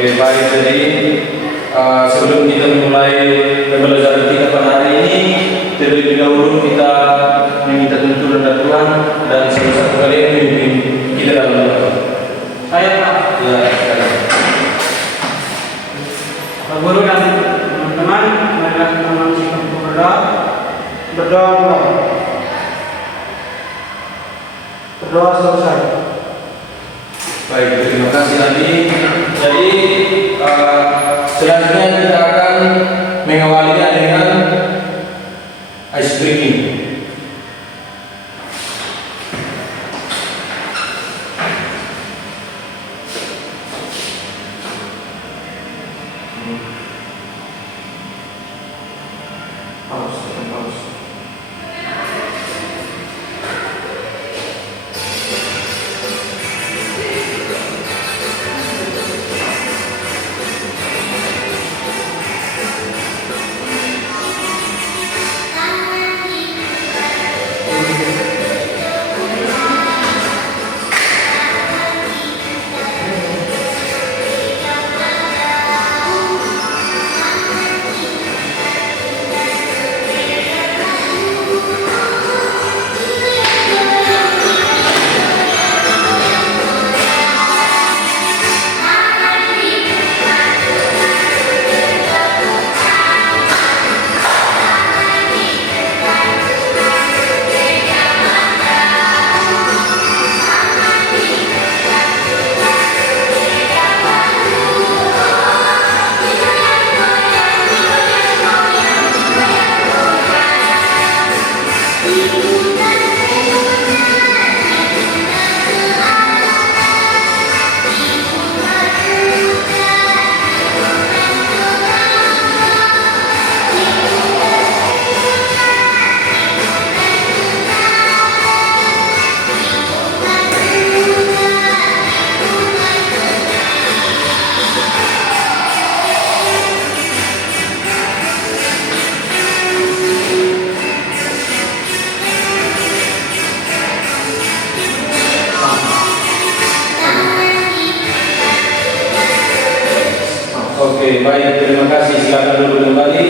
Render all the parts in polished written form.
Oke, baik. Jadi sebelum kita memulai pembelajaran kita pada hari ini, terlebih dahulu kita meminta tuntunan dari Tuhan dan satu kali memimpin kita dalam doa. Saya Pak. Ya, Pak Guru dan teman-teman, marilah kita mengucapkan berdoa. Berdoa selesai. baik. Terima kasih Adi. Jadi selanjutnya kita akan mengawalinya dengan ice breaking. Oke, baik, terima kasih. Silakan dulu kembali.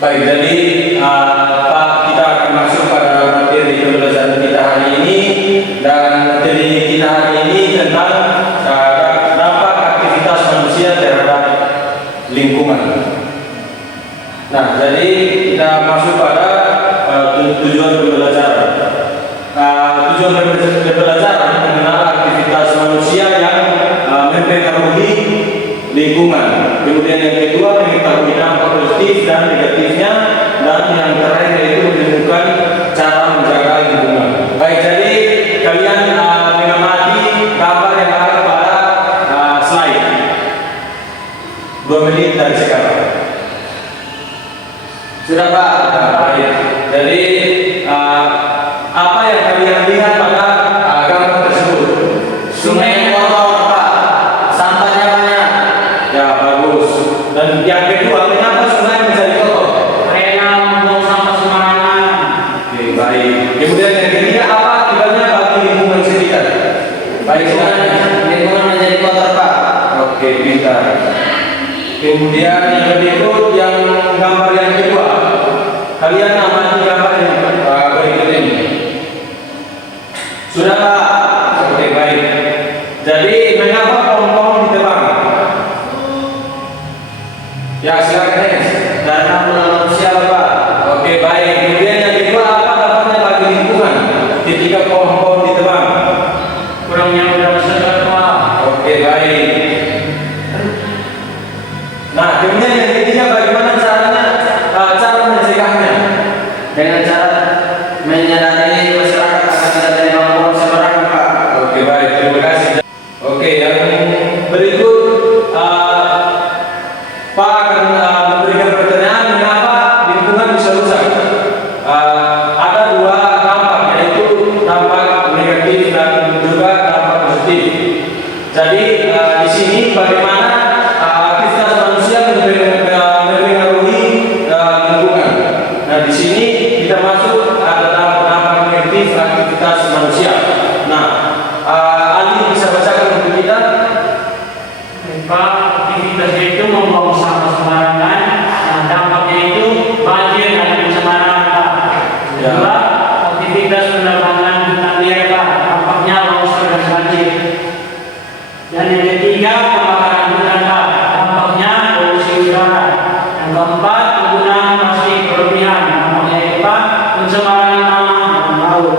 Baik, jadi Pak, kita akan masuk pada materi pembelajaran kita hari ini, dan materi kita hari ini tentang dampak aktivitas manusia terhadap lingkungan. Nah, jadi kita masuk pada tujuan pembelajaran. Tujuan pembelajaran mengenal aktivitas manusia yang mempengaruhi lingkungan. Kemudian yang kedua mengetahui dampak positif dan negatifnya, dan yang terakhir yaitu menemukan cara menjaga lingkungan. Baik, jadi kalian mengamati gambar yang ada pada slide. 2 menit dari sekarang. Sudah Pak? Baik. Jadi apa yang kalian lihat pada gambar tersebut? Sungai kotor Pak, sampahnya banyak. Ya, bagus. Dan yang kedua, kenapa sungai menjadi kotor? Karena membuang sampah sembarangan. Oke, baik. Kemudian yang ketiga, apa akibatnya bagi lingkungan sekitar? Baik, Lingkungan menjadi kotor Pak. oke, pintar. Kemudian yang berikut, yang gambar yang kedua, kalian amati gambar yang berikut ini. Sudah Pak? Oke, baik. Jadi mengapa pohon-pohon ditebang? Ya, silakan Nes. Karena ulah manusia Pak. Oke, baik. Kemudian yang kedua, apa dampaknya bagi lingkungan ketika pohon-pohon ditebang? Kurangnya udara segar Pak. Oke, baik. Nah, kemudian yang ketiga, bagaimana cara mencegahnya? Dengan cara menyadari masyarakat akan tidak menebang pohon sembarangan Pak. Oke, baik. Terima kasih. Oke, yang berikut Pak akan memberikan pertanyaan, mengapa lingkungan bisa rusak? Ada 2 dampak, yaitu dampak negatif dan juga dampak positif. Jadi di sini bagaimana aktivitas manusia aktivitasnya itu membuang sampah sembarangan. Nah, dampaknya itu banjir dan pencemaran, Pak. Kedua, aktivitas penerbangan hutan liar, Pak. Dampaknya longsor dan banjir. Dan yang ketiga, pembakaran hutan, Pak. Dampaknya polusi udara. Yang keempat, penggunaan plastik berlebihan. Dampaknya itu, Pak, pencemaran tanah dan laut.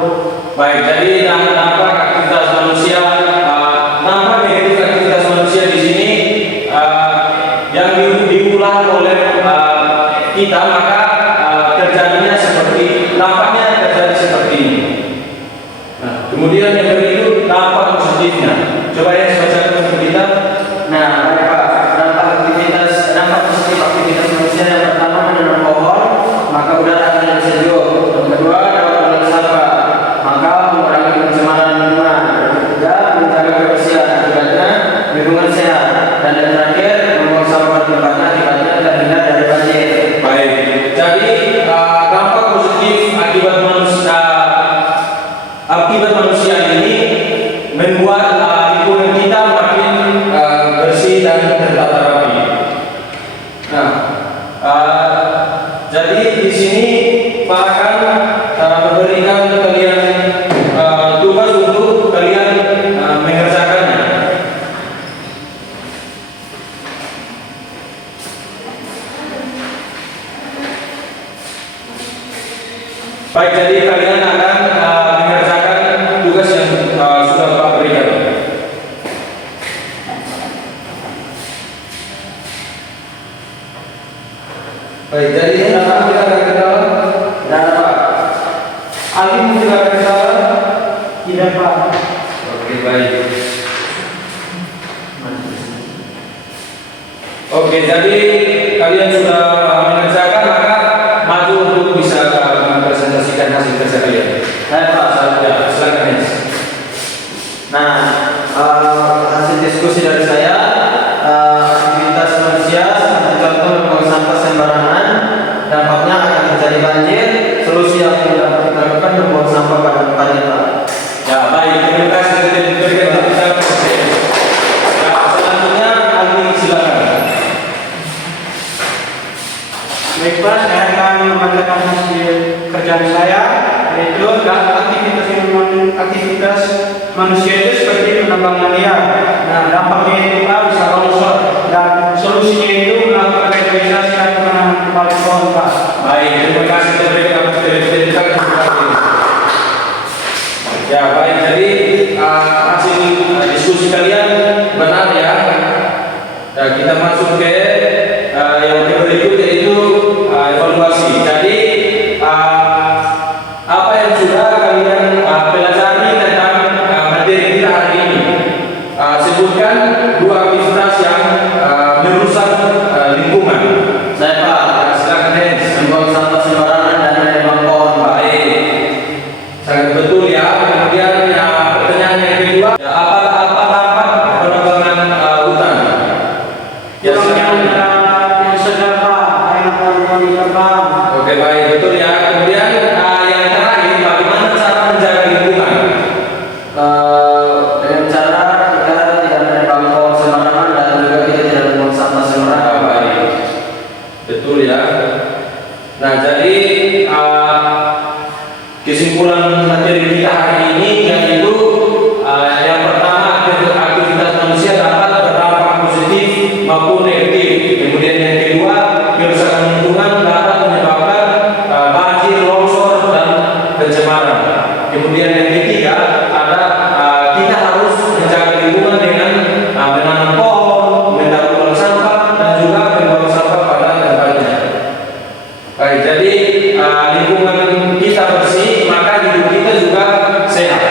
Baik, jadi dampak aktivitas manusia, dampak negatif aktivitas manusia di sini yang diulang oleh kita, maka terjadinya seperti dampaknya terjadi seperti ini. Nah, kemudian yang berikut dampak positifnya. Coba ya bacakan untuk kita. Nah, baik Pak, dampak positif aktivitas manusia yang pertama menanam pohon, maka udara akan lebih sejuk. Yang kedua, dapat mengurangi sampah, maka mengurangi pencemaran lingkungan. Yang ketiga, menjaga kebersihan, akibatnya lingkungan sehat. Dan yang terakhir, membuang sampah di tempatnya, akibatnya terhindar dari banjir. Baik, jadi dampak positif akibat manusia ini membuat lingkungan kita makin bersih dan tertata rapi. Nah, jadi di sini Pak akan memberikan kalian tugas untuk kalian mengerjakannya. Baik, jadi kalian akan mengerjakan tugas yang sudah Pak berikan. Baik, jadi silakan kita akan ke dalam. Dan Pak, Ali mungkin akan ke dalam. Tidak, Pak. Oke, baik. Oke, jadi kalian sudah mengerjakan, maka maju untuk bisa mempresentasikan hasil kerja kalian. baik Pak, Ya, silakan Nes. Nah, hasil diskusi dari saya, aktivitas manusia seperti contoh membuang sampah sembarangan, dampaknya akan terjadi banjir. Solusi yang dapat kita lakukan membuang sampah pada tempatnya, Pak. Ya, baik. Terima kasih sudah diberikan kita. Ya, selanjutnya Ali silakan. Baik, Pak, saya akan membacakan hasil kerjaan saya, yaitu aktivitas manusia itu seperti penambangan liar. Nah, dampaknya itu, Pak, bisa longsor, dan solusinya itu melakukan revitalisasi atau menanam kembali pohon, Pak. Baik, terima kasih sudah diberikan ya, baik. Jadi hasil diskusi kalian benar ya. Nah, kita masuk ke yang berikut, yaitu evaluasi. Jadi apa yang sudah kalian pelajari tentang materi kita hari ini? Sebutkan dua aktivitas yang merusak lingkungan. Saya Pak, Silakan Hans. membuang sampah sembarangan dan menebang pohon, Pak. Baik, sangat betul ya. Kemudian pertanyaan yang kedua, ya, apa dampak penebangan hutan? Ya, silakan. Yang segar, Pak, anak-anak ditebang. Oke, baik, betul ya. Kemudian yang terakhir, bagaimana cara menjaga lingkungan? Dengan cara kita tidak menebang pohon sembarangan dan juga kita tidak membuang sampah sembarangan. Baik, betul ya. Nah, jadi kesimpulan materi kita hari ini yaitu yang pertama, aktivitas manusia dapat berdampak positif maupun negatif. Kemudian yang kedua, kerusakan lingkungan dapat menyebabkan banjir, longsor, dan pencemaran. Kemudian yang ketiga, ada kita harus menjaga lingkungan dengan menanam pohon, mendaur ulang sampah, dan juga membuang sampah pada tempatnya. Baik, jadi lingkungan kita bersih, maka hidup kita juga sehat.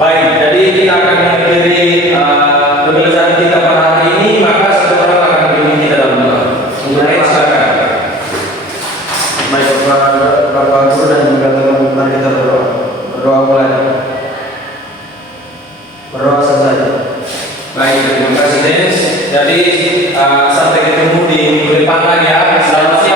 Baik, jadi kita akan mengakhiri pembelajaran kita pada hari ini, maka satu orang akan membimbing kita dalam doa. Untuk itu silakan. Baik Bapak Guru dan juga teman-teman kita berdoa. Berdoa mulai. Berdoa saja. Baik, terima kasih Des. Jadi sampai ketemu di minggu depan lagi ya. Selamat siang.